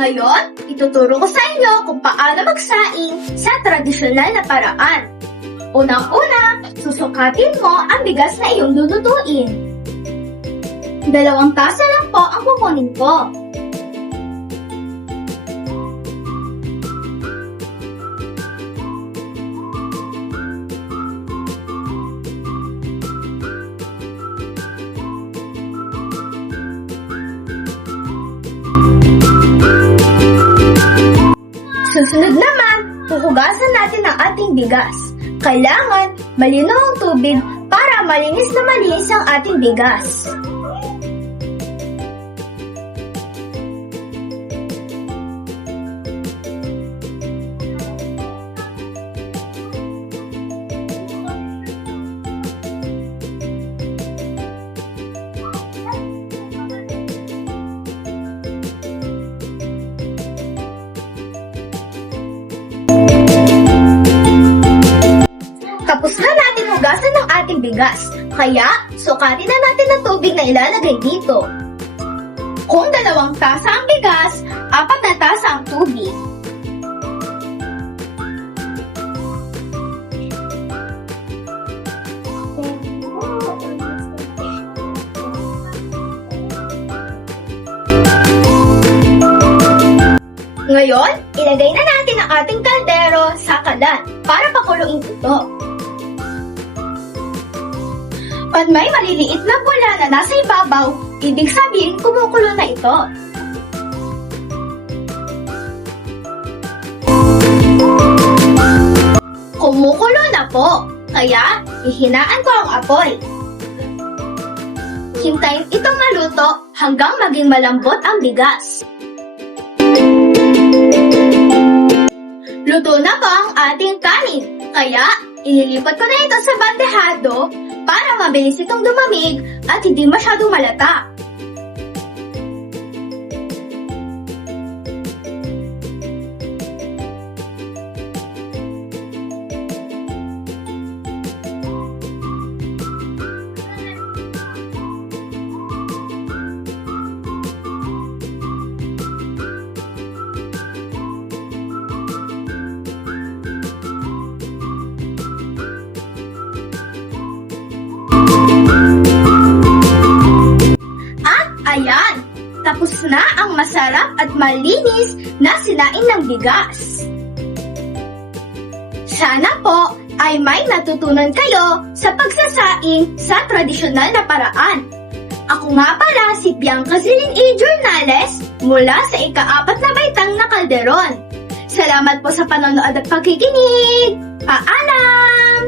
Ngayon, ituturo ko sa inyo kung paano magsaing sa tradisyonal na paraan. Unang-una, susukatin mo ang bigas na iyong lulutuin. 2 tasa lang po ang kukunin ko. Susunod naman, huhugasan natin ang ating bigas. Kailangan malinaw ang tubig para malinis na malinis ang ating bigas. Tapos na natin hugasan ng ating bigas, kaya sukatin na natin ang tubig na ilalagay dito. Kung 2 tasa ang bigas, 4 na tasa ang tubig. Ngayon, ilagay na natin ang ating kaldero sa kalan para pakuluin ito. Pag may maliliit na bula na nasa ibabaw, ibig sabihin kumukulo na ito. Kumukulo na po, kaya ihinaan ko ang apoy. Hintayin itong maluto hanggang maging malambot ang bigas. Luto na po ang ating kanin, kaya ililipat ko na ito sa bandehado para mabilis itong lumamig at hindi masyadong malata. Ayan, tapos na ang masarap at malinis na sinaing ng bigas. Sana po ay may natutunan kayo sa pagsasaing sa tradisyonal na paraan. Ako nga pala si Bianca Zilin A. Jornales mula sa ika-4 na baitang na Calderon. Salamat po sa panonood at pagkikinig. Paalam!